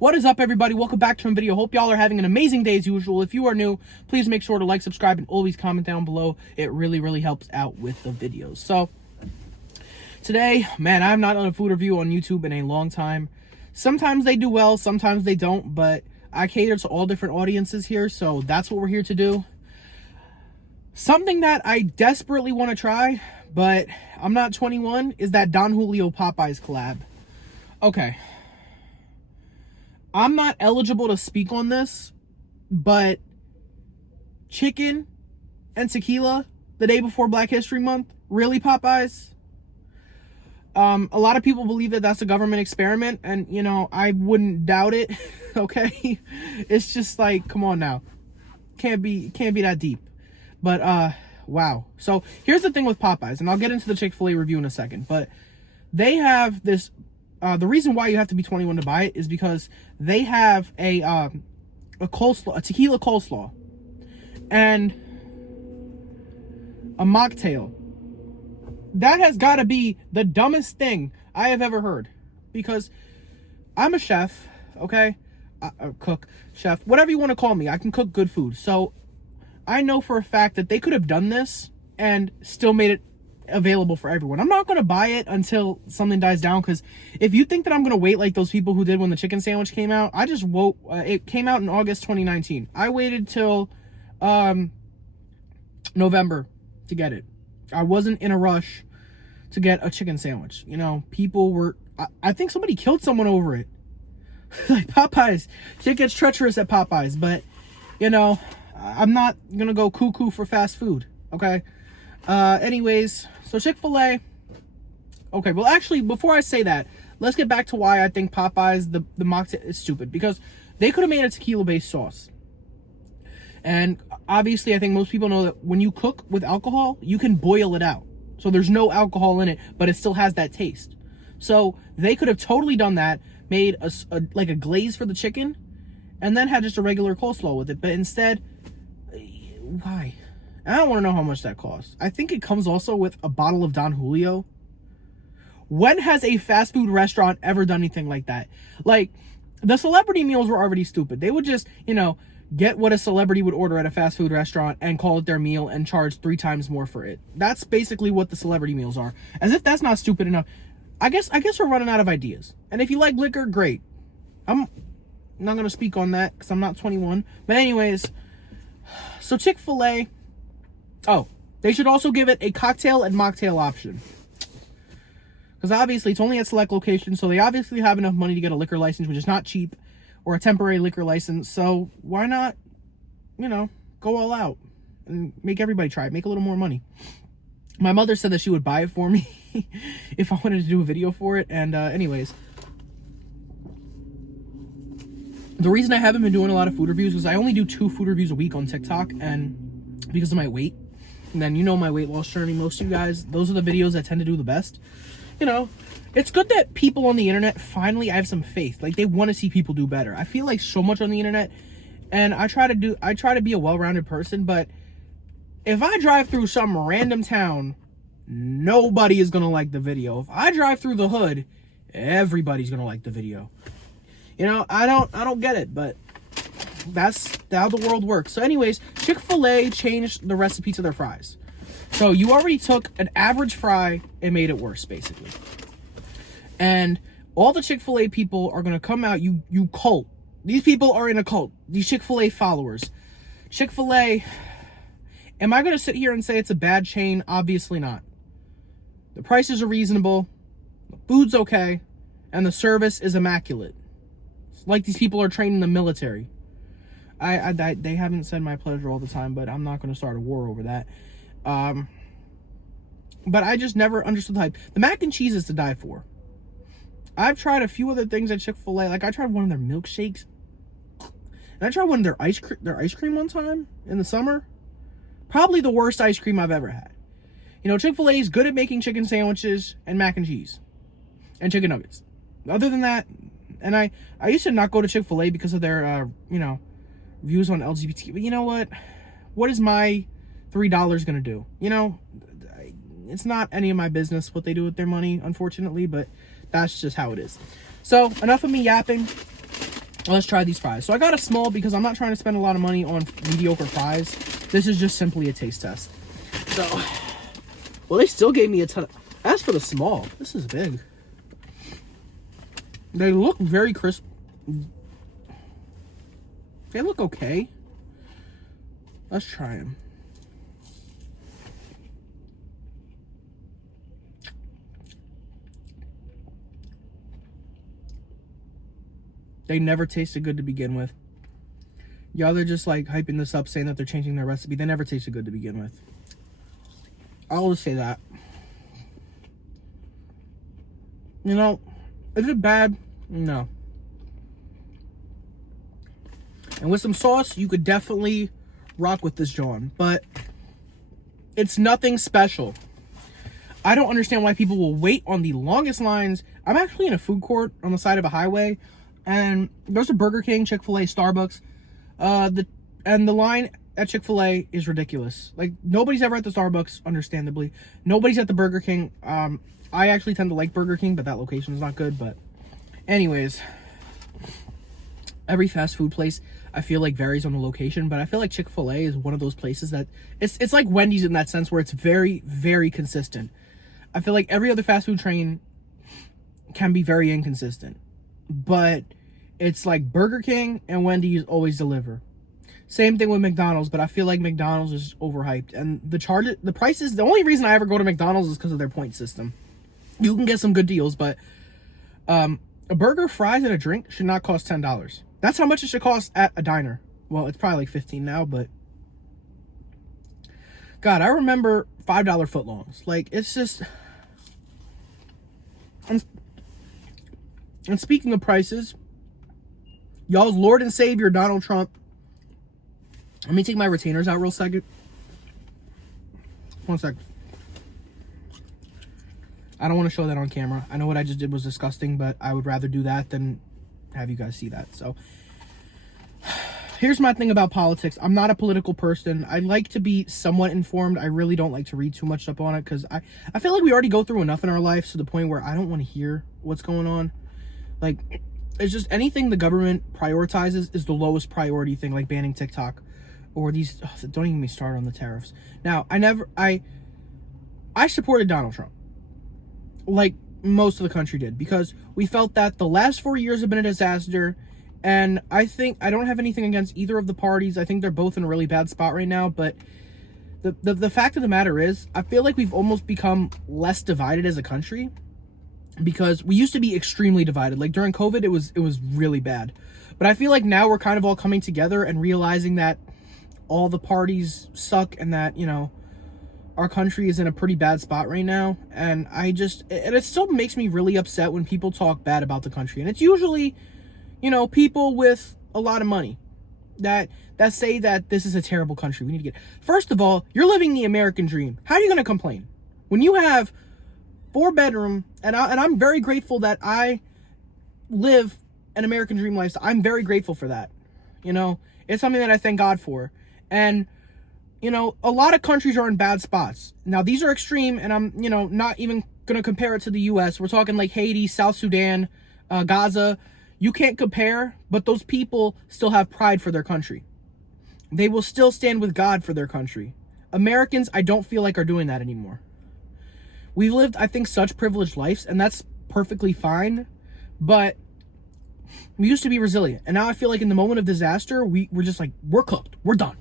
What is up, everybody? Welcome back to a video. Hope y'all are having an amazing day as usual. If you are new, please make sure to like, subscribe, and always comment down below. It really helps out with the videos. So today, man, I've not done a food review on YouTube in a long time. Sometimes they do well, sometimes they don't, but I cater to all different audiences here, so that's what we're here to do. Something that I desperately want to try, but I'm not 21, is that Don Julio Popeyes collab. Okay. I'm not eligible to speak on this, but chicken and tequila the day before Black History Month, really, Popeyes? A lot of people believe that that's a government experiment, and, you know, I wouldn't doubt it, okay? It's just like, come on now. Can't be that deep. But, wow. So, here's the thing with Popeyes, and I'll get into the Chick-fil-A review in a second, but they have this, the reason why you have to be 21 to buy it is because they have a coleslaw, a tequila coleslaw, and a mocktail. That has got to be the dumbest thing I have ever heard, because I'm a chef, okay? Cook, chef, whatever you want to call me. I can cook good food. So I know for a fact that they could have done this and still made it available for everyone. I'm not going to buy it until something dies down, because if you think that I'm going to wait like those people who did when the chicken sandwich came out, I just woke, it came out in August 2019. I waited till November to get it. I wasn't in a rush to get a chicken sandwich. You know, people were, I think somebody killed someone over it. Like Popeyes, shit gets treacherous at Popeyes, but you know, I'm not going to go cuckoo for fast food, okay? Anyways, so Chick-fil-A, okay, well actually, before I say that, let's get back to why I think Popeyes, the mocktail is stupid, because they could have made a tequila-based sauce. And obviously, I think most people know that when you cook with alcohol, you can boil it out. So there's no alcohol in it, but it still has that taste. So they could have totally done that, made like a glaze for the chicken, and then had just a regular coleslaw with it. But instead, why? I don't want to know how much that costs. I think it comes also with a bottle of Don Julio. When has a fast food restaurant ever done anything like that? Like, the celebrity meals were already stupid. They would just, you know, get what a celebrity would order at a fast food restaurant and call it their meal and charge 3 times more for it. That's basically what the celebrity meals are. As if that's not stupid enough. I guess we're running out of ideas. And if you like liquor, great. I'm not going to speak on that because I'm not 21. But anyways, so Chick-fil-A, oh, they should also give it a cocktail and mocktail option. Because obviously it's only at select locations, so they obviously have enough money to get a liquor license, which is not cheap, or a temporary liquor license. So why not, you know, go all out and make everybody try it, make a little more money. My mother said that she would buy it for me if I wanted to do a video for it. And anyways, the reason I haven't been doing a lot of food reviews is I only do 2 food reviews a week on TikTok, and because of my weight. And then, you know, my weight loss journey, most of you guys, those are the videos that tend to do the best. You know, it's good that people on the internet finally have some faith. Like, they want to see people do better. I feel like so much on the internet, and I try to be a well-rounded person, but if I drive through some random town, nobody is going to like the video. If I drive through the hood, everybody's going to like the video. You know, I don't get it, but that's how the world works. So anyways, Chick-fil-A changed the recipe to their fries. So you already took an average fry and made it worse, basically. And all the Chick-fil-A people are going to come out, you cult. These people are in a cult. These Chick-fil-A followers. Chick-fil-A, am I going to sit here and say it's a bad chain? Obviously not. The prices are reasonable, the food's okay, and the service is immaculate. It's like these people are trained in the military. They haven't said my pleasure all the time, but I'm not going to start a war over that. But I just never understood the hype. The mac and cheese is to die for. I've tried a few other things at Chick-fil-A. Like, I tried one of their milkshakes. And I tried one of their ice cream one time in the summer. Probably the worst ice cream I've ever had. You know, Chick-fil-A is good at making chicken sandwiches and mac and cheese. And chicken nuggets. Other than that, and I used to not go to Chick-fil-A because of their, you know, views on LGBT. But you know what? What is my $3 going to do? You know, it's not any of my business what they do with their money, unfortunately, but that's just how it is. So enough of me yapping. Let's try these fries. So I got a small because I'm not trying to spend a lot of money on mediocre fries. This is just simply a taste test. So, well, they still gave me a ton. As for the small, this is big. They look very crisp. They look okay. Let's try them. They never tasted good to begin with. Y'all, they're just like hyping this up, saying that they're changing their recipe. They never tasted good to begin with. I'll just say that. You know, is it bad? No. And with some sauce, you could definitely rock with this John, but it's nothing special. I don't understand why people will wait on the longest lines. I'm actually in a food court on the side of a highway, and there's a Burger King, Chick-fil-A, Starbucks. The line at Chick-fil-A is ridiculous. Like, nobody's ever at the Starbucks, understandably. Nobody's at the Burger King. I actually tend to like Burger King, but that location is not good. But anyways, every fast food place, I feel like, varies on the location, but I feel like Chick-fil-A is one of those places that it's like Wendy's in that sense, where it's very, very consistent. I feel like every other fast food chain can be very inconsistent, but it's like Burger King and Wendy's always deliver. Same thing with McDonald's, but I feel like McDonald's is overhyped, and the prices. The only reason I ever go to McDonald's is because of their point system. You can get some good deals, but a burger, fries, and a drink should not cost $10. That's how much it should cost at a diner. Well, it's probably like $15 now, but God, I remember $5 footlongs. Like, it's just. And speaking of prices, y'all's Lord and Savior Donald Trump. Let me take my retainers out real second. 1 second. I don't want to show that on camera. I know what I just did was disgusting, but I would rather do that than have you guys see that. So here's my thing about politics. I'm not a political person. I like to be somewhat informed. I really don't like to read too much up on it because I feel like we already go through enough in our life to the point where I don't want to hear what's going on. Like, it's just anything the government prioritizes is the lowest priority thing, like banning TikTok or these. Don't even get me started on the tariffs. Now, I supported Donald Trump, like most of the country did, because we felt that the last 4 years have been a disaster. And I think I don't have anything against either of the parties. I think they're both in a really bad spot right now. But the fact of the matter is, I feel like we've almost become less divided as a country, because we used to be extremely divided. Like during COVID, it was really bad. But I feel like now we're kind of all coming together and realizing that all the parties suck and that, you know, our country is in a pretty bad spot right now. And it still makes me really upset when people talk bad about the country. And it's usually, you know, people with a lot of money that say that this is a terrible country. We need to get. First of all, you're living the American dream. How are you going to complain when you have 4-bedroom? And I'm very grateful that I live an American dream lifestyle. I'm very grateful for that. You know, it's something that I thank God for. And you know, a lot of countries are in bad spots. Now, these are extreme, and I'm, you know, not even going to compare it to the U.S. We're talking like Haiti, South Sudan, Gaza. You can't compare, but those people still have pride for their country. They will still stand with God for their country. Americans, I don't feel like are doing that anymore. We've lived, I think, such privileged lives, and that's perfectly fine, but we used to be resilient. And now I feel like in the moment of disaster, we're just like, we're cooked. We're done.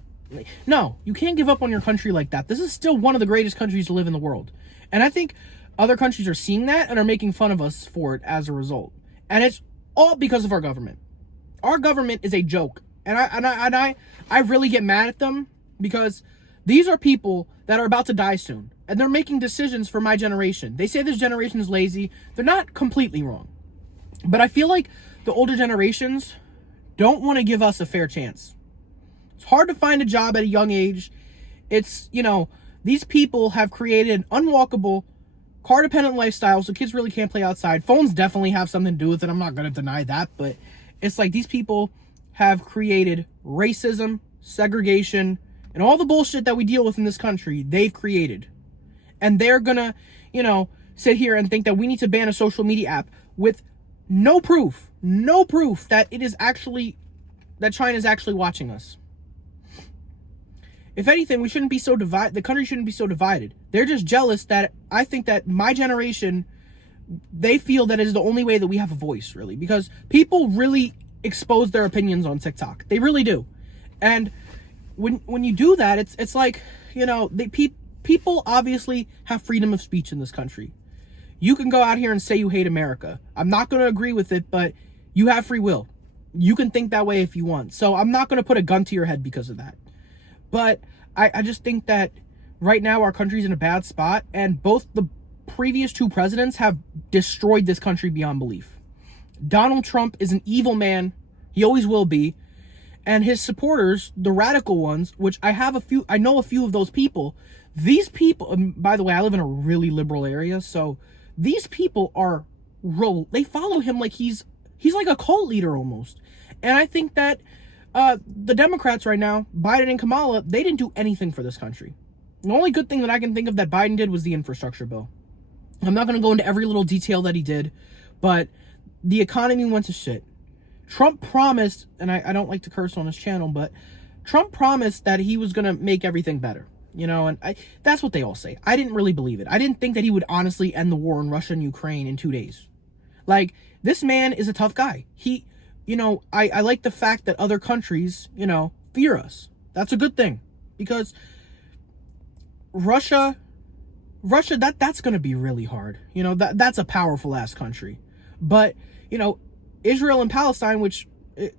No, you can't give up on your country like that. This is still one of the greatest countries to live in the world. And I think other countries are seeing that and are making fun of us for it as a result. And it's all because of our government. Our government is a joke. And I really get mad at them, because these are people that are about to die soon. And they're making decisions for my generation. They say this generation is lazy. They're not completely wrong. But I feel like the older generations don't want to give us a fair chance. It's hard to find a job at a young age. It's, you know, these people have created an unwalkable, car-dependent lifestyle, so kids really can't play outside. Phones definitely have something to do with it. I'm not going to deny that, but it's like these people have created racism, segregation, and all the bullshit that we deal with in this country, they've created. And they're going to, you know, sit here and think that we need to ban a social media app with no proof. no proof that it is actually, that China is actually watching us. If anything, we shouldn't be so divided. The country shouldn't be so divided. They're just jealous that I think that my generation, they feel that it is the only way that we have a voice, really, because people really expose their opinions on TikTok. They really do. And when you do that, it's like, you know, people obviously have freedom of speech in this country. You can go out here and say you hate America. I'm not going to agree with it, but you have free will. You can think that way if you want. So I'm not going to put a gun to your head because of that. But I just think that right now our country's in a bad spot, and both the previous two presidents have destroyed this country beyond belief. Donald Trump is an evil man. He always will be. And his supporters, the radical ones, which I know a few of those people. These people, by the way, I live in a really liberal area, so these people they follow him like he's like a cult leader almost. And I think that the Democrats right now, Biden and Kamala, they didn't do anything for this country. The only good thing that I can think of that Biden did was the infrastructure bill. I'm not going to go into every little detail that he did, but the economy went to shit. Trump promised, and I don't like to curse on his channel, but Trump promised that he was going to make everything better. You know, and that's what they all say. I didn't really believe it. I didn't think that he would honestly end the war in Russia and Ukraine in 2 days. Like, this man is a tough guy. You know, I like the fact that other countries, you know, fear us. That's a good thing. Because Russia, that's going to be really hard. You know, that's a powerful ass country. But, you know, Israel and Palestine, which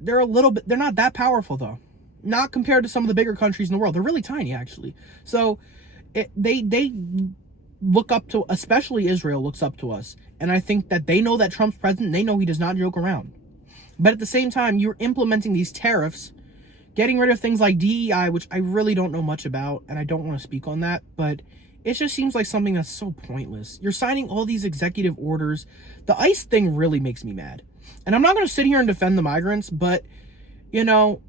they're not that powerful though. Not compared to some of the bigger countries in the world. They're really tiny, actually. So they look up to, especially Israel looks up to us. And I think that they know that Trump's president. They know he does not joke around. But at the same time, you're implementing these tariffs, getting rid of things like DEI, which I really don't know much about, and I don't want to speak on that. But it just seems like something that's so pointless. You're signing all these executive orders. The ICE thing really makes me mad. And I'm not going to sit here and defend the migrants, but, you know,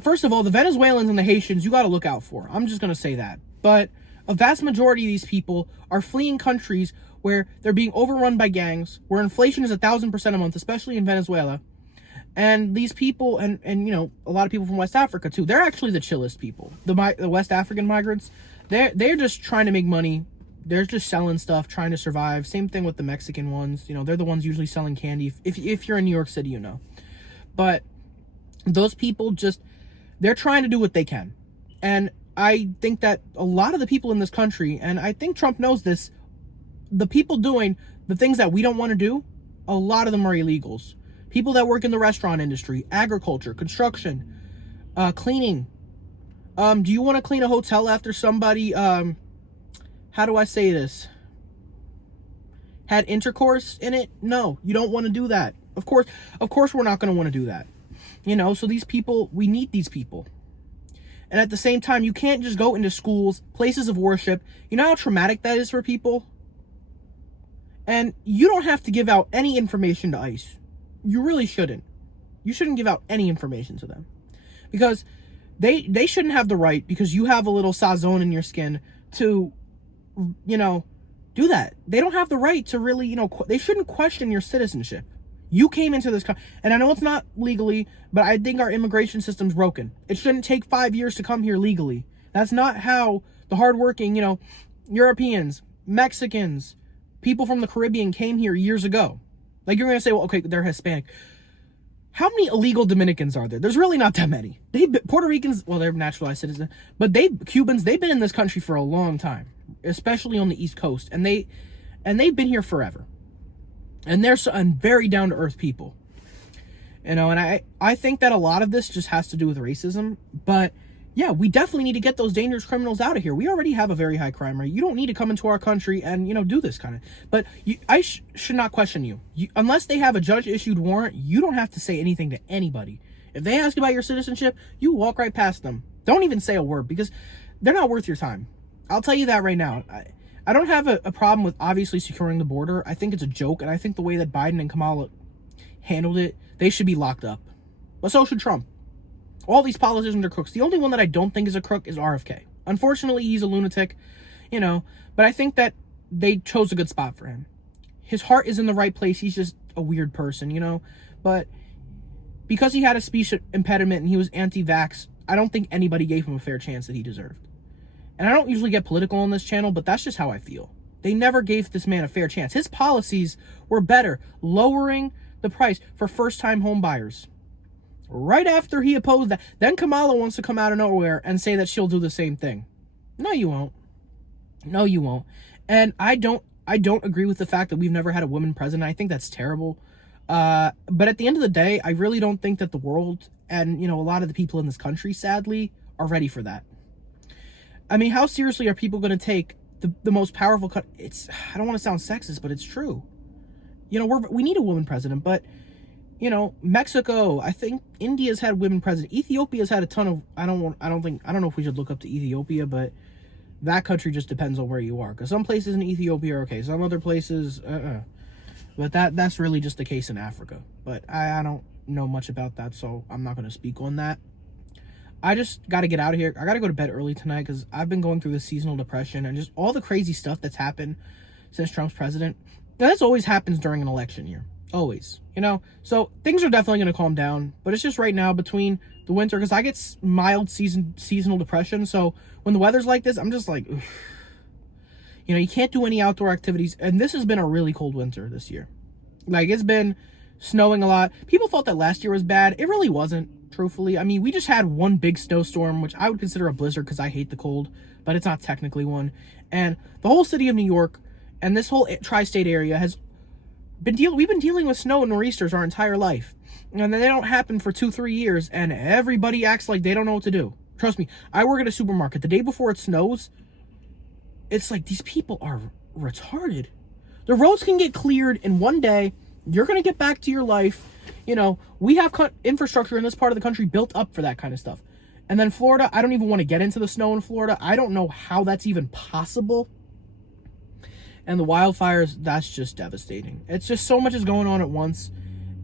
first of all, the Venezuelans and the Haitians, you got to look out for. I'm just going to say that. But a vast majority of these people are fleeing countries where they're being overrun by gangs, where inflation is 1,000% a month, especially in Venezuela. And these people, and you know, a lot of people from West Africa too, they're actually the chillest people. The West African migrants, they're just trying to make money. They're just selling stuff, trying to survive. Same thing with the Mexican ones. You know, they're the ones usually selling candy. If you're in New York City, you know. But those people they're trying to do what they can. And I think that a lot of the people in this country, and I think Trump knows this, the people doing the things that we don't want to do, a lot of them are illegals. People that work in the restaurant industry, agriculture, construction, cleaning. Do you want to clean a hotel after somebody, how do I say this, had intercourse in it? No, you don't want to do that. Of course we're not going to want to do that. You know, so these people, we need these people. And at the same time, you can't just go into schools, places of worship. You know how traumatic that is for people? And you don't have to give out any information to ICE. You really shouldn't. You shouldn't give out any information to them. Because they shouldn't have the right, because you have a little sazon in your skin, to, you know, do that. They don't have the right to really, you know, they shouldn't question your citizenship. You came into this country, and I know it's not legally, but I think our immigration system's broken. It shouldn't take 5 years to come here legally. That's not how the hardworking, you know, Europeans, Mexicans, people from the Caribbean came here years ago. Like, you're going to say, well, okay, they're Hispanic. How many illegal Dominicans are there? There's really not that many. Puerto Ricans, well, they're naturalized citizens, but Cubans, they've been in this country for a long time, especially on the East Coast, and they've been here forever. And they're very down-to-earth people. You know, and I think that a lot of this just has to do with racism. But, yeah, we definitely need to get those dangerous criminals out of here. We already have a very high crime rate. You don't need to come into our country and, you know, do this kind of... But I should not question you. Unless they have a judge-issued warrant, you don't have to say anything to anybody. If they ask about your citizenship, you walk right past them. Don't even say a word, because they're not worth your time. I'll tell you that right now. I don't have a problem with obviously securing the border. I think it's a joke, and I think the way that Biden and Kamala handled it, they should be locked up. But so should Trump. All these politicians are crooks. The only one that I don't think is a crook is RFK. Unfortunately, he's a lunatic, you know, but I think that they chose a good spot for him. His heart is in the right place. He's just a weird person, you know? But because he had a speech impediment and he was anti-vax, I don't think anybody gave him a fair chance that he deserved. And I don't usually get political on this channel, but that's just how I feel. They never gave this man a fair chance. His policies were better, lowering the price for first-time home buyers. Right after he opposed that, then Kamala wants to come out of nowhere and say that she'll do the same thing. No, you won't. No, you won't. And I don't agree with the fact that we've never had a woman president. I think that's terrible. But at the end of the day, I really don't think that the world and, you know, a lot of the people in this country, sadly, are ready for that. I mean, how seriously are people going to take the most powerful I don't want to sound sexist, but it's true. You know, we need a woman president, but, you know, Mexico, I think India's had women president. Ethiopia's had a ton of, I don't know if we should look up to Ethiopia, but that country just depends on where you are. Because some places in Ethiopia are okay. Some other places, But that's really just the case in Africa. But I don't know much about that, so I'm not going to speak on that. I just got to get out of here. I got to go to bed early tonight because I've been going through this seasonal depression and just all the crazy stuff that's happened since Trump's president. Now, this always happens during an election year. Always. You know? So things are definitely going to calm down. But it's just right now between the winter, because I get mild seasonal depression. So when the weather's like this, I'm just like, oof. You know, you can't do any outdoor activities. And this has been a really cold winter this year. Like, it's been snowing a lot. People thought that last year was bad. It really wasn't. Truthfully, I mean, we just had one big snowstorm, which I would consider a blizzard because I hate the cold, but it's not technically one. And the whole city of New York and this whole tri-state area has we've been dealing with snow and nor'easters our entire life. And then they don't happen for 2-3 years, and everybody acts like they don't know what to do. Trust me, I work at a supermarket. The day before it snows, it's like these people are retarded. The roads can get cleared in one day. You're going to get back to your life. You know, we have infrastructure in this part of the country built up for that kind of stuff. And then Florida, I don't even want to get into the snow in Florida. I don't know how that's even possible. And the wildfires, that's just devastating. It's just so much is going on at once.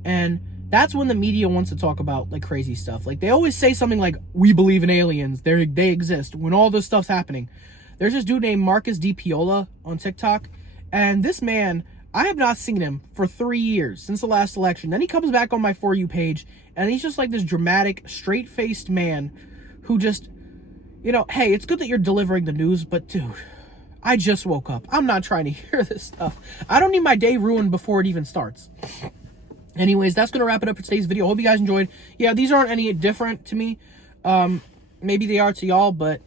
And that's when the media wants to talk about, like, crazy stuff. Like, they always say something like, we believe in aliens. They exist. When all this stuff's happening. There's this dude named Marcus D. Piola on TikTok. And this man, I have not seen him for 3 years, since the last election. Then he comes back on my For You page, and he's just like this dramatic, straight-faced man who just, you know, hey, it's good that you're delivering the news, but dude, I just woke up. I'm not trying to hear this stuff. I don't need my day ruined before it even starts. Anyways, that's going to wrap it up for today's video. Hope you guys enjoyed. Yeah, these aren't any different to me. Maybe they are to y'all, but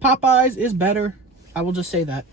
Popeyes is better. I will just say that.